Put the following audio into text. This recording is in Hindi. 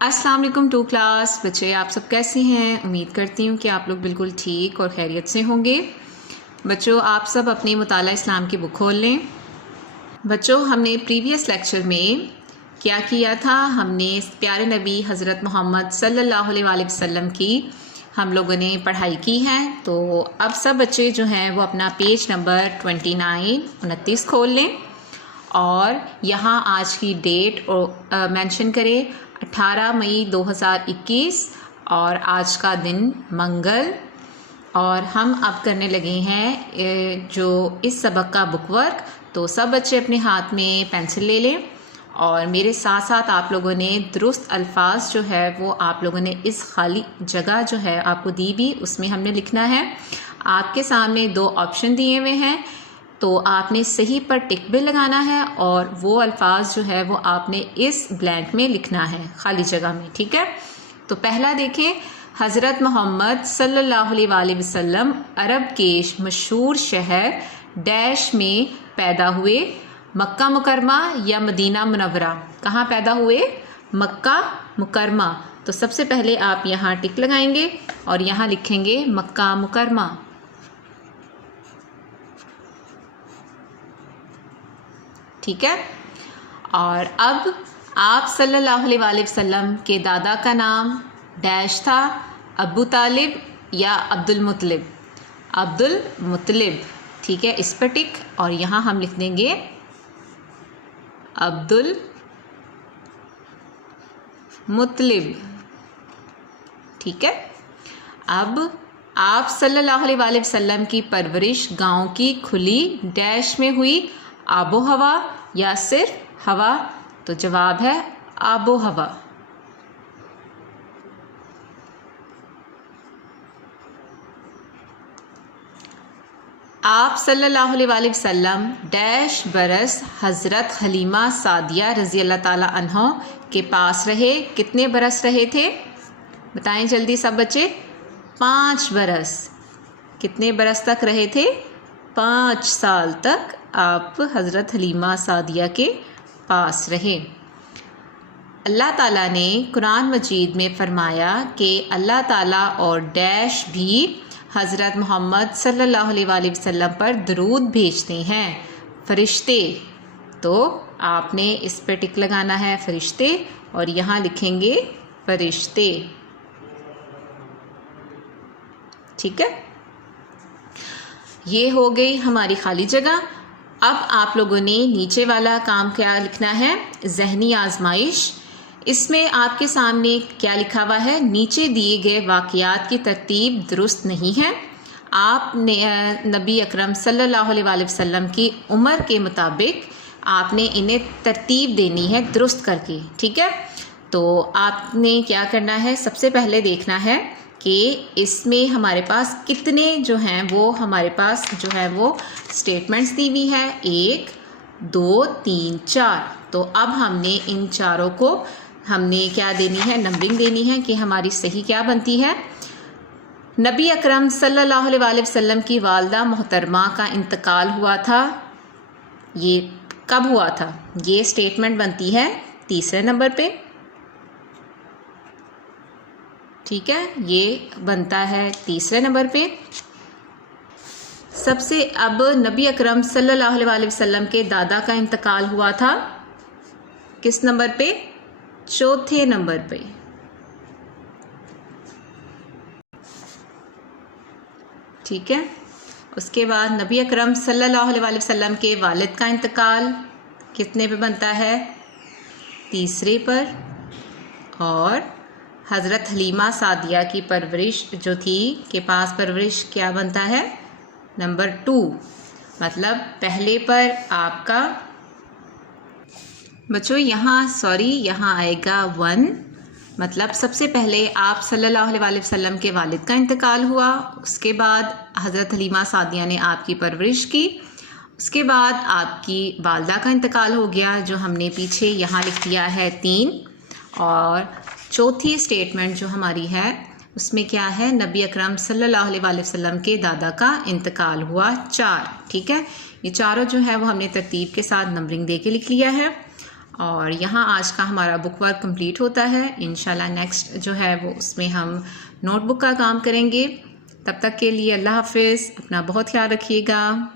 अस्सलाम वालेकुम टू क्लास बच्चे, आप सब कैसे हैं। उम्मीद करती हूँ कि आप लोग बिल्कुल ठीक और खैरियत से होंगे। बच्चों, आप सब अपनी मुताला इस्लाम की बुक खोल लें। बच्चों, हमने प्रीवियस लेक्चर में क्या किया था, हमने प्यारे नबी हज़रत मोहम्मद सल्लल्लाहु अलैहि वसल्लम की हम लोगों ने पढ़ाई की है। तो अब सब बच्चे जो हैं वो अपना पेज नंबर 29 खोल लें और यहाँ आज की डेट मेंशन करें 18 मई 2021 और आज का दिन मंगल। और हम अब करने लगे हैं जो इस सबक का बुक वर्क। तो सब बच्चे अपने हाथ में पेंसिल ले लें और मेरे साथ साथ आप लोगों ने दुरुस्त अल्फाज जो है वो आप लोगों ने इस खाली जगह जो है आपको दी भी उसमें हमने लिखना है। आपके सामने दो ऑप्शन दिए हुए हैं, तो आपने सही पर टिक भी लगाना है और वो अल्फाज जो है वो आपने इस ब्लैंक में लिखना है खाली जगह में। ठीक है, तो पहला देखें, हज़रत मोहम्मद सल्लल्लाहु अलैहि वसल्लम अरब के मशहूर शहर डैश में पैदा हुए। मक्का मुकरमा या मदीना मुनव्वरा, कहाँ पैदा हुए? मक्का मुकरमा। तो सबसे पहले आप यहाँ टिक लगाएंगे और यहाँ लिखेंगे मक्का मुकरमा। ठीक है, और अब आप सल्लल्लाहु अलैहि वसल्लम के दादा का नाम डैश था, अबू तालिब या अब्दुल मुत्तलिब? अब्दुल मुत्तलिब। ठीक है, इस पर टिक और यहाँ हम लिख देंगे अब्दुल मुत्तलिब। ठीक है, अब आप सल्लल्लाहु अलैहि वसल्लम की परवरिश गांव की खुली डैश में हुई, आबो हवा या सिर्फ हवा? तो जवाब है आबो हवा। आप सल्लल्लाहु अलैहि वसल्लम डैश बरस हज़रत हलीमा सादिया रज़ी अल्लाह ताला अन्हा के पास रहे। कितने बरस रहे थे? बताएं जल्दी सब बच्चे। 5 बरस। कितने बरस तक रहे थे? 5 साल तक आप हज़रत हलीमा सादिया के पास रहे। अल्लाह ताला ने कुरान मजीद में फ़रमाया कि अल्लाह ताला और डैश भी हज़रत मोहम्मद सल्लल्लाहु अलैहि वसल्लम पर दरूद भेजते हैं, फ़रिश्ते। तो आपने इस पर टिक लगाना है फ़रिश्ते और यहाँ लिखेंगे फ़रिश्ते। ठीक है, ये हो गई हमारी खाली जगह। अब आप लोगों ने नीचे वाला काम क्या लिखना है, ज़हनी आजमाइश। इसमें आपके सामने क्या लिखा हुआ है, नीचे दिए गए वाक़यात की तरतीब दुरुस्त नहीं है। आपने नबी अकरम सल्लल्लाहु अलैहि वसल्लम की उम्र के मुताबिक आपने इन्हें तरतीब देनी है दुरुस्त करके। ठीक है, तो आपने क्या करना है, सबसे पहले देखना है कि इसमें हमारे पास कितने जो हैं वो हमारे पास जो है वो स्टेटमेंट्स दी हुई है, 1 2 3 4। तो अब हमने इन चारों को हमने क्या देनी है, नंबरिंग देनी है कि हमारी सही क्या बनती है। नबी अकरम सल्लल्लाहु अलैहि वसल्लम की वालदा मोहतरमा का इंतकाल हुआ था, ये कब हुआ था? ये स्टेटमेंट बनती है तीसरे नंबर पे। ठीक है, ये बनता है तीसरे नंबर पे। सबसे अब नबी अकरम सल्लल्लाहु अलैहि वसल्लम के दादा का इंतकाल हुआ था किस नंबर पे? चौथे नंबर पे। ठीक है, उसके बाद नबी अकरम सल्लल्लाहु अलैहि वसल्लम के वालिद का इंतकाल कितने पे बनता है? तीसरे पर। और हज़रत हलीमा सादिया की परवरिश जो थी के पास परवरिश क्या बनता है? नंबर 2। मतलब पहले पर आपका बच्चों यहाँ आएगा 1। मतलब सबसे पहले आप सल्लल्लाहु अलैहि वसल्लम के वालिद का इंतकाल हुआ, उसके बाद हज़रत हलीमा सादिया ने आपकी परवरिश की, उसके बाद आपकी वालदा का इंतकाल हो गया जो हमने पीछे यहाँ लिख दिया है 3। और चौथी स्टेटमेंट जो हमारी है उसमें क्या है, नबी अकरम सल्लल्लाहु अलैहि वसल्लम के दादा का इंतकाल हुआ 4। ठीक है, ये चारों जो है वो हमने तरतीब के साथ नंबरिंग दे के लिख लिया है। और यहाँ आज का हमारा बुक वर्क कंप्लीट होता है। इंशाल्लाह नेक्स्ट जो है वो उसमें हम नोटबुक का काम करेंगे। तब तक के लिए अल्लाह हाफिज़, अपना बहुत ख्याल रखिएगा।